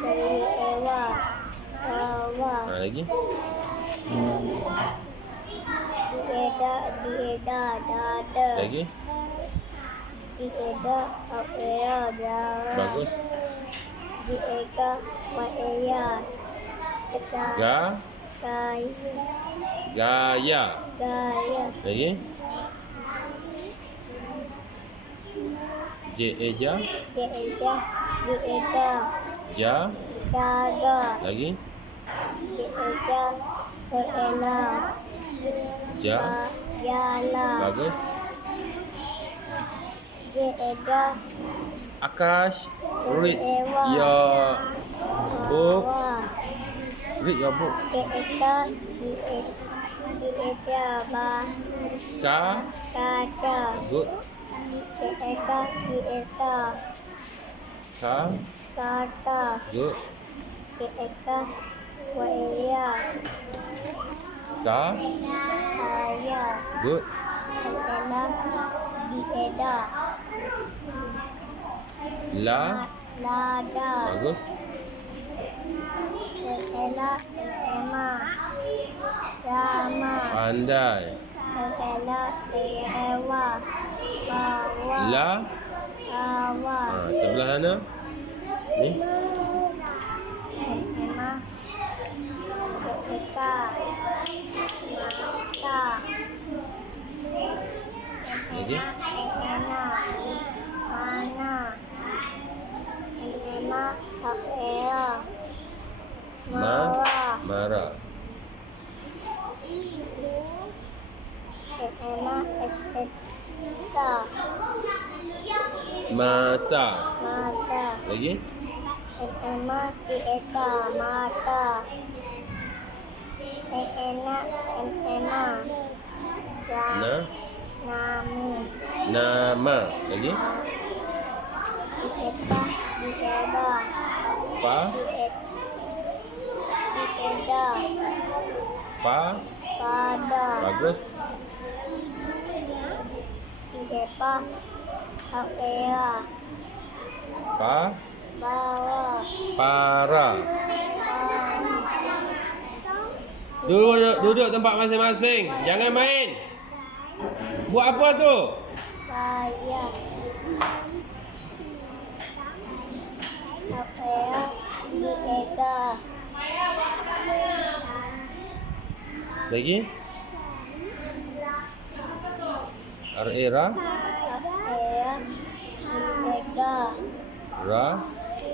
dari ewa ewa Ha, lagi. dieda dieda dada Lagi. dieda apea dara Bagus. dieda waeya kita Ga. gaya Gaya. Lagi. J E ja. dieda dieda Ja. jaga Lagi. dieda waela Ja. Yana Bagus. dieda Akash. Read your book. Read your book. Dieda ba Ca. kaca Good. dieda dieda Ca. kata Good. dieda waeya Ca. saya Good. adalah dieda La. lada Bagus. adalah ema lama Pandai. adalah ewa bawa La. Ha, sebelah sana. Ni. mana Ma. mawa Marah. ema estetika Masa. mata Lagi. ema tieta mata ena ema Na. nami Nama. Lagi. tieta tieda Pa. tieda Pa. pada Bagus. tieta apea Pa. Para. bawa Duduk, duduk tempat masing-masing. Jangan main. Buat apa tu? saya Lagi. Ra. Tieda Ra.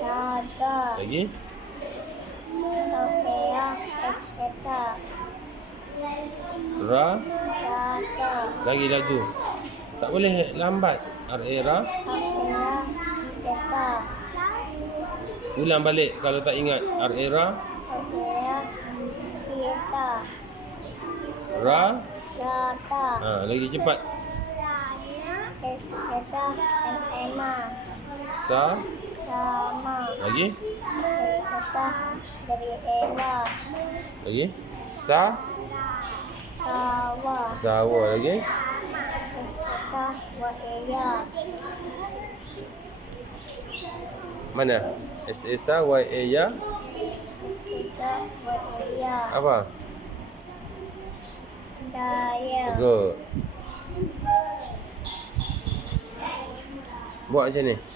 tada Lagi. esteta Ra. tada Lagi laju. Tak boleh lambat. Ra. apea tieda Ulang balik kalau tak ingat. Ra. apea tieda Ra. tada Ha, lagi cepat. esteta ema Sa. sama Lagi. esteta dari ewa Lagi. Sa. sawa Sawa lagi. esteta wa eya Mana? S A S A Y A ya. Apa? saya Good. Buat macam ni.